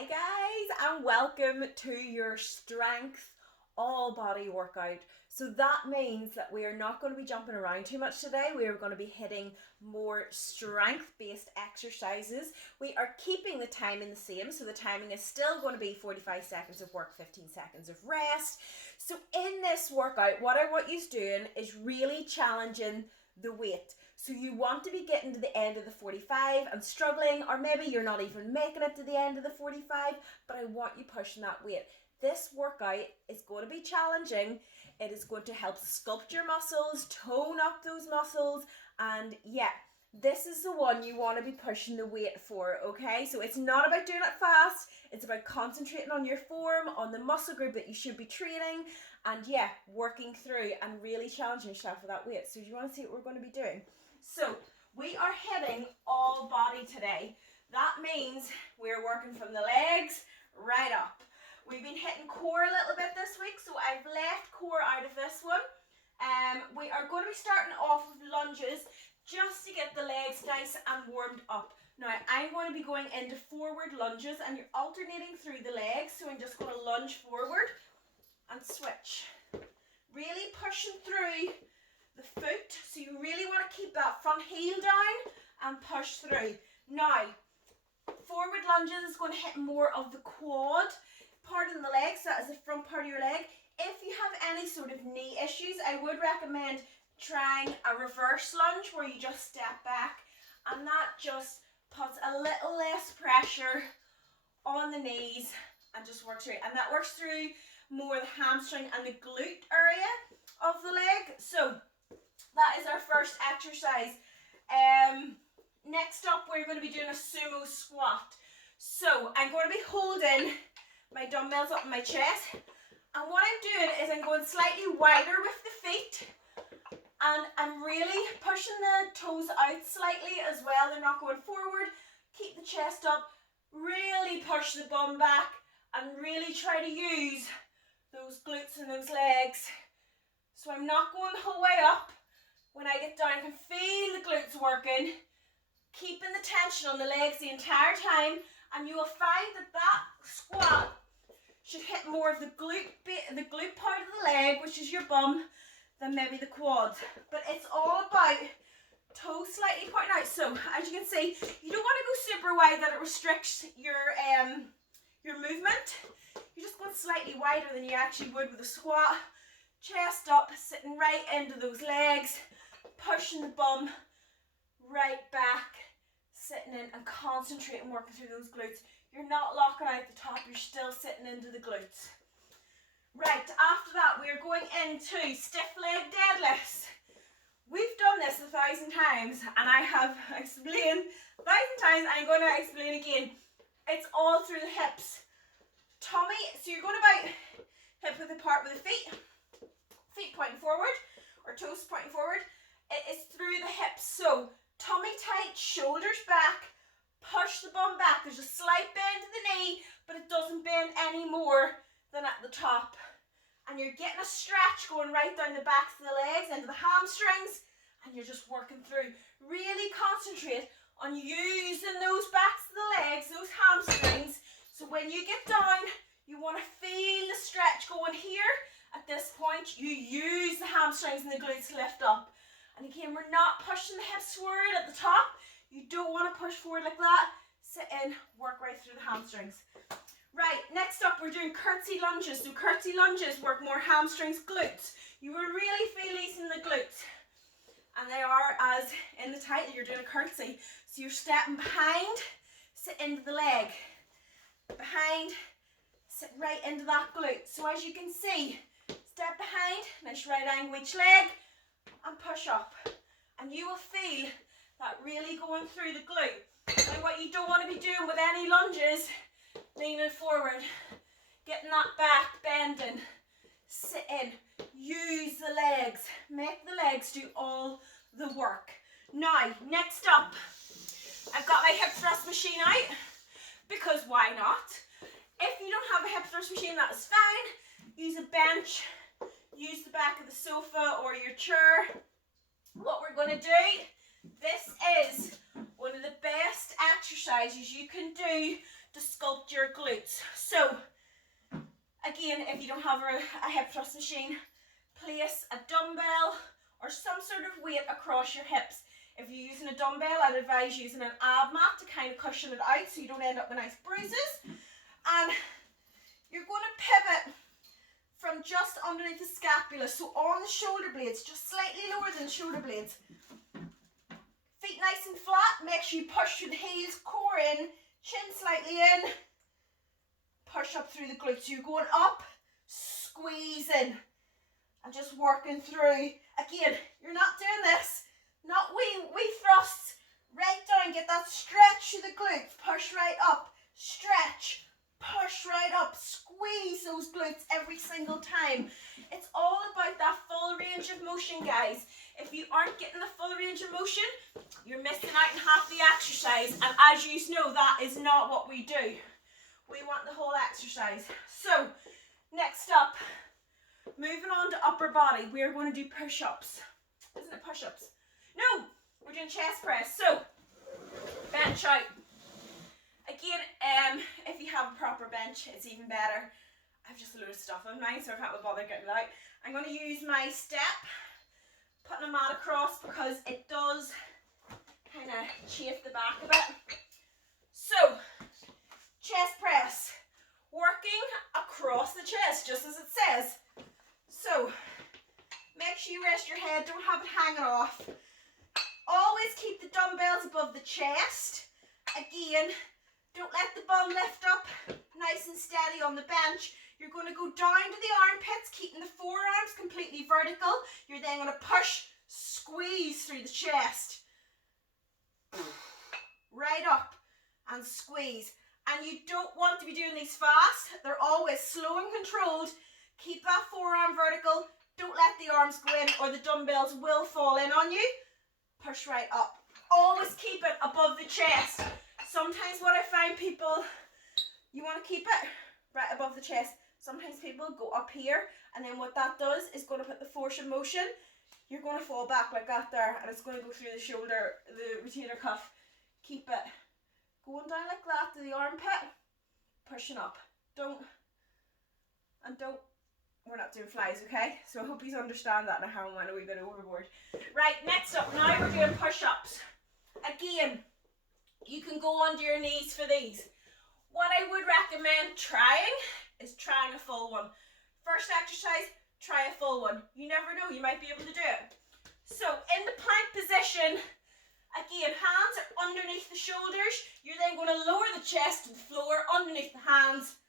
Hi guys, and welcome to your strength all body workout. So that means that we are not going to be jumping around too much today. We are going to be hitting more strength based exercises. We are keeping the timing the same, so the timing is still going to be 45 seconds of work, 15 seconds of rest. So in this workout, what I want you doing is really challenging the weight. So you want to be getting to the end of the 45 and struggling, or maybe you're not even making it to the end of the 45, but I want you pushing that weight. This workout is going to be challenging. It is going to help sculpt your muscles, tone up those muscles, and yeah, this is the one you want to be pushing the weight for, okay? So it's not about doing it fast, it's about concentrating on your form, on the muscle group that you should be training, and yeah, working through and really challenging yourself with that weight. So do you want to see what we're going to be doing? So we are hitting all body today. That means we're working from the legs right up. We've been hitting core a little bit this week, so I've left core out of this one. We are going to be starting off with lunges just to get the legs nice and warmed up. Now I'm going to be going into forward lunges and you're alternating through the legs, so I'm just going to lunge forward and switch. Really pushing through the foot, so you really want to keep that front heel down and push through. Now, forward lunges is going to hit more of the quad part of the leg, so that is the front part of your leg. If you have any sort of knee issues, I would recommend trying a reverse lunge where you just step back, and that just puts a little less pressure on the knees and just works through. And that works through more the hamstring and the glute area of the leg. So that is our first exercise. Next up, we're going to be doing a sumo squat. So I'm going to be holding my dumbbells up in my chest, and what I'm doing is I'm going slightly wider with the feet, and I'm really pushing the toes out slightly as well. They're not going forward. Keep the chest up, really push the bum back, and really try to use those glutes and those legs. So I'm not going the whole way up. When I get down, I can feel the glutes working, keeping the tension on the legs the entire time, and you will find that that squat should hit more of the glute part of the leg, which is your bum, than maybe the quads. But it's all about toes slightly pointing out. So as you can see, you don't want to go super wide that it restricts your movement. You're just going slightly wider than you actually would with a squat. Chest up, sitting right into those legs, pushing the bum right back, sitting in and concentrating, working through those glutes. You're not locking out the top, you're still sitting into the glutes. Right, after that we're going into stiff leg deadlifts. We've done this 1,000 times and I have explained 1,000 times, I'm going to explain again. It's all through the hips. Tummy, so you're going about hip width apart with the feet pointing forward, or toes pointing forward. It is through the hips, so tummy tight, shoulders back, push the bum back. There's a slight bend to the knee, but it doesn't bend any more than at the top. And you're getting a stretch going right down the backs of the legs, into the hamstrings, and you're just working through. Really concentrate on using those backs of the legs, those hamstrings, so when you get down, you want to feel the stretch going here. At this point, you use the hamstrings and the glutes to lift up. And again, we're not pushing the hips forward at the top. You don't want to push forward like that. Sit in, work right through the hamstrings. Right, next up we're doing curtsy lunges. So curtsy lunges work more hamstrings, glutes. You will really feel these in the glutes. And they are, as in the title, you're doing a curtsy. So you're stepping behind, sit into the leg. Behind, sit right into that glute. So as you can see, step behind, nice right angle each leg, and push up. And you will feel that really going through the glute. And what you don't want to be doing with any lunges, leaning forward, getting that back, bending, sit in, use the legs, make the legs do all the work. Now, next up, I've got my hip thrust machine out, because why not? If you don't have a hip thrust machine, that is fine. Use a bench, use the back of the sofa or your chair. What we're going to do, this is one of the best exercises you can do to sculpt your glutes. So again, if you don't have a hip thrust machine, place a dumbbell or some sort of weight across your hips. If you're using a dumbbell, I'd advise using an ab mat to kind of cushion it out so you don't end up with nice bruises. And you're going to pivot from just underneath the scapula, so on the shoulder blades, just slightly lower than the shoulder blades. Feet nice and flat, make sure you push through the heels, core in, chin slightly in, push up through the glutes. So you're going up, squeeze in, and just working through. Again, you're not doing this, not wee thrusts, right down, get that stretch through the glutes, push right up, stretch, push right up, squeeze those glutes every single time. It's all about that full range of motion, guys. If you aren't getting the full range of motion, you're missing out on half the exercise. And as you know, that is not what we do. We want the whole exercise. So, next up, moving on to upper body, we're going to do push-ups. Isn't it push-ups? No, we're doing chest press. So, bench out. Again, if you have a proper bench, it's even better. I've just a load of stuff on mine, so I can't bother getting it out. I'm going to use my step, putting a mat across because it does kind of chafe the back a bit. So, chest press, working across the chest, just as it says. So, make sure you rest your head, don't have it hanging off. Always keep the dumbbells above the chest. Again, don't let the bum lift up, nice and steady on the bench. You're going to go down to the armpits, keeping the forearms completely vertical. You're then going to push, squeeze through the chest. Right up and squeeze. And you don't want to be doing these fast. They're always slow and controlled. Keep that forearm vertical. Don't let the arms go in or the dumbbells will fall in on you. Push right up. Always keep it above the chest. Sometimes what I find people, you want to keep it right above the chest. Sometimes people go up here, and then what that does is going to put the force of motion. You're going to fall back like that there, and it's going to go through the shoulder, the rotator cuff. Keep it going down like that to the armpit, pushing up. We're not doing flies, okay? So I hope you understand that, and I haven't went a wee bit overboard. Right, next up, now we're doing push-ups. Again, you can go onto your knees for these. What I would recommend trying is trying a full one. First exercise, try a full one. You never know, you might be able to do it. So in the plank position, again, hands are underneath the shoulders. You're then going to lower the chest to the floor, underneath the hands,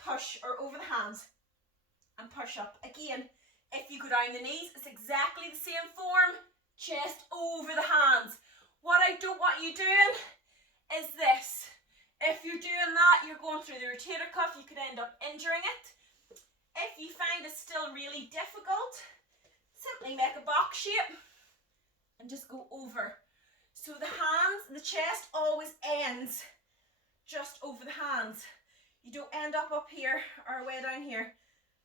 push, or over the hands, and push up. Again, if you go down the knees, it's exactly the same form, chest over the hands. What I don't want you doing is this. If you're doing that, you're going through the rotator cuff, you could end up injuring it. If you find it still really difficult, simply make a box shape and just go over. So the hands, the chest always ends just over the hands. You don't end up here or way down here.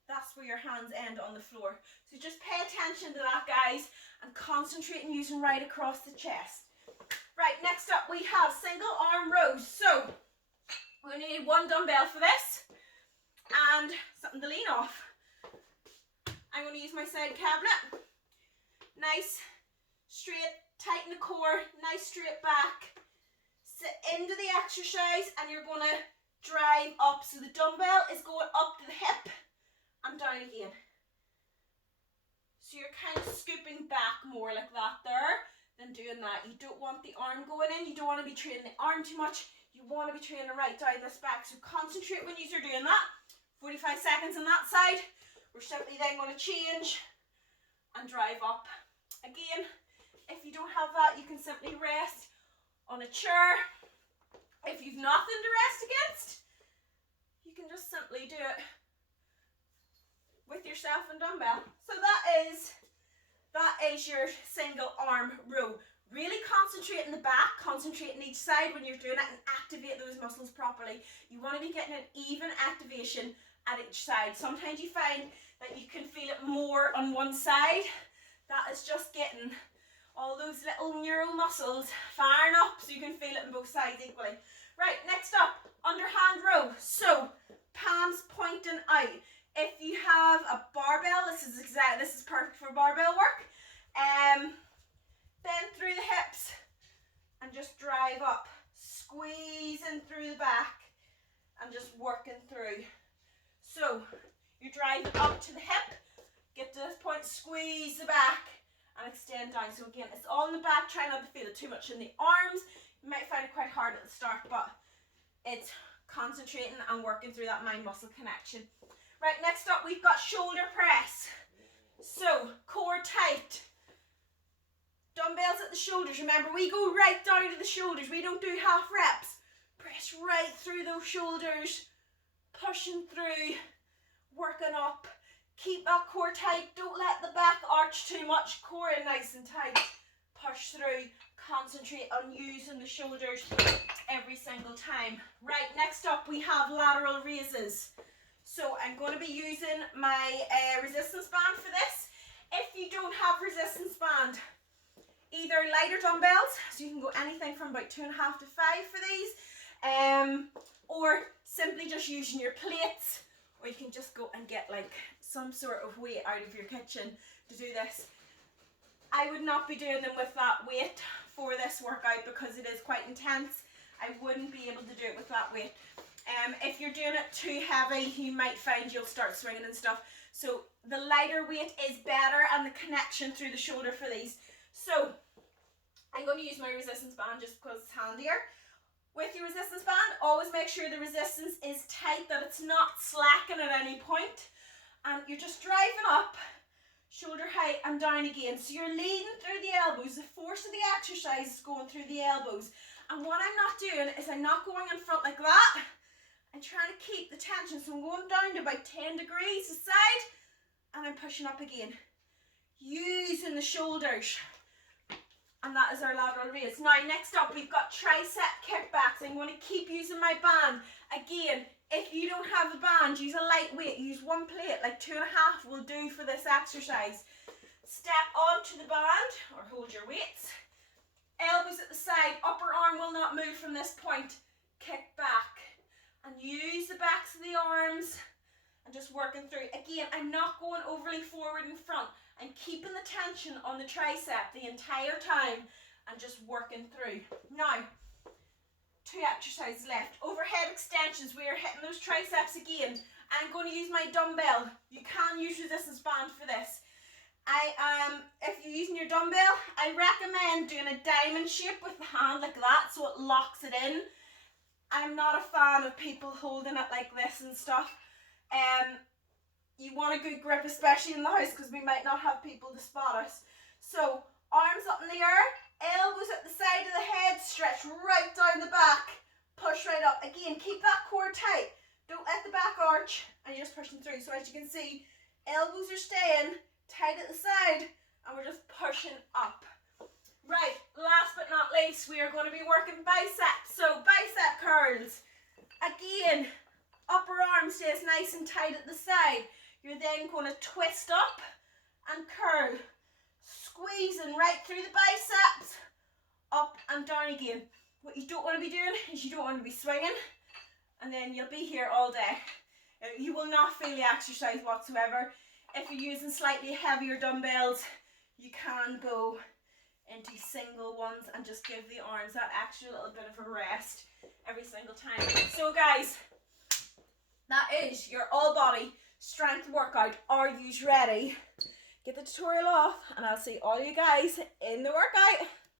That's where your hands end on the floor. So just pay attention to that, guys, and concentrate on using right across the chest. Right, next up we have single arm rows. So we need one dumbbell for this and something to lean off. I'm going to use my side cabinet. Nice, straight, tighten the core, nice straight back. Sit into the exercise and you're going to drive up. So the dumbbell is going up to the hip and down again. So you're kind of scooping back more like that there than doing that. You don't want the arm going in. You don't want to be training the arm too much. You want to be training right down this back. So concentrate when you're doing that. 45 seconds on that side. We're simply then going to change and drive up. Again, if you don't have that, you can simply rest on a chair. If you've nothing to rest against, you can just simply do it with yourself and dumbbell. So that is your single arm row. Really concentrate in the back, concentrate on each side when you're doing it and activate those muscles properly. You want to be getting an even activation at each side. Sometimes you find that you can feel it more on one side. That is just getting all those little neural muscles firing up so you can feel it on both sides equally. Right, next up, underhand row. So, palms pointing out. If you have a barbell, this is perfect for barbell work. Bend through the hips and just drive up. Squeezing through the back and just working through. So, you're driving up to the hip, get to this point, squeeze the back and extend down. So again, it's all in the back, try not to feel it too much in the arms. You might find it quite hard at the start, but it's concentrating and working through that mind-muscle connection. Right, next up we've got shoulder press. So, core tight. Dumbbells at the shoulders. Remember, we go right down to the shoulders. We don't do half reps. Press right through those shoulders. Pushing through. Working up. Keep that core tight. Don't let the back arch too much. Core in nice and tight. Push through. Concentrate on using the shoulders every single time. Right, next up we have lateral raises. So I'm going to be using my resistance band for this. If you don't have resistance band, either lighter dumbbells, so you can go anything from about 2.5 to 5 for these, or simply just using your plates, or you can just go and get like some sort of weight out of your kitchen to do this. I would not be doing them with that weight for this workout because it is quite intense. I wouldn't be able to do it with that weight. If you're doing it too heavy, you might find you'll start swinging and stuff. So the lighter weight is better, and the connection through the shoulder for these. So I'm going to use my resistance band just because it's handier. With your resistance band, always make sure the resistance is tight, that it's not slacking at any point. And you're just driving up, shoulder height and down again. So you're leading through the elbows. The force of the exercise is going through the elbows. And what I'm not doing is I'm not going in front like that. I'm trying to keep the tension. So I'm going down to about 10 degrees a side, and I'm pushing up again. Using the shoulders. And that is our lateral raise. Now, next up, we've got tricep kickbacks. I'm going to keep using my band. Again, if you don't have a band, use a lightweight. Use one plate, like 2.5 will do for this exercise. Step onto the band, or hold your weights. Elbows at the side. Upper arm will not move from this point. Kick back. And use the backs of the arms. And just working through. Again, I'm not going overly forward in front. I'm keeping the tension on the tricep the entire time and just working through. Now, 2 exercises left. Overhead extensions, we are hitting those triceps again. I'm going to use my dumbbell. You can use resistance band for this. If you're using your dumbbell, I recommend doing a diamond shape with the hand like that so it locks it in. I'm not a fan of people holding it like this and stuff. You want a good grip, especially in the house, because we might not have people to spot us. So, arms up in the air, elbows at the side of the head, stretch right down the back, push right up. Again, keep that core tight. Don't let the back arch, and you're just pushing through. So as you can see, elbows are staying tight at the side, and we're just pushing up. Right, last but not least, we are going to be working biceps. So, bicep curls. Again, upper arm stays nice and tight at the side. You're then going to twist up and curl, squeezing right through the biceps, up and down again. What you don't want to be doing is you don't want to be swinging, and then you'll be here all day. You will not feel the exercise whatsoever. If you're using slightly heavier dumbbells, you can go into single ones and just give the arms that extra little bit of a rest every single time. So guys, that is your all body strength workout. Are you ready? Get the tutorial off, and I'll see all you guys in the workout.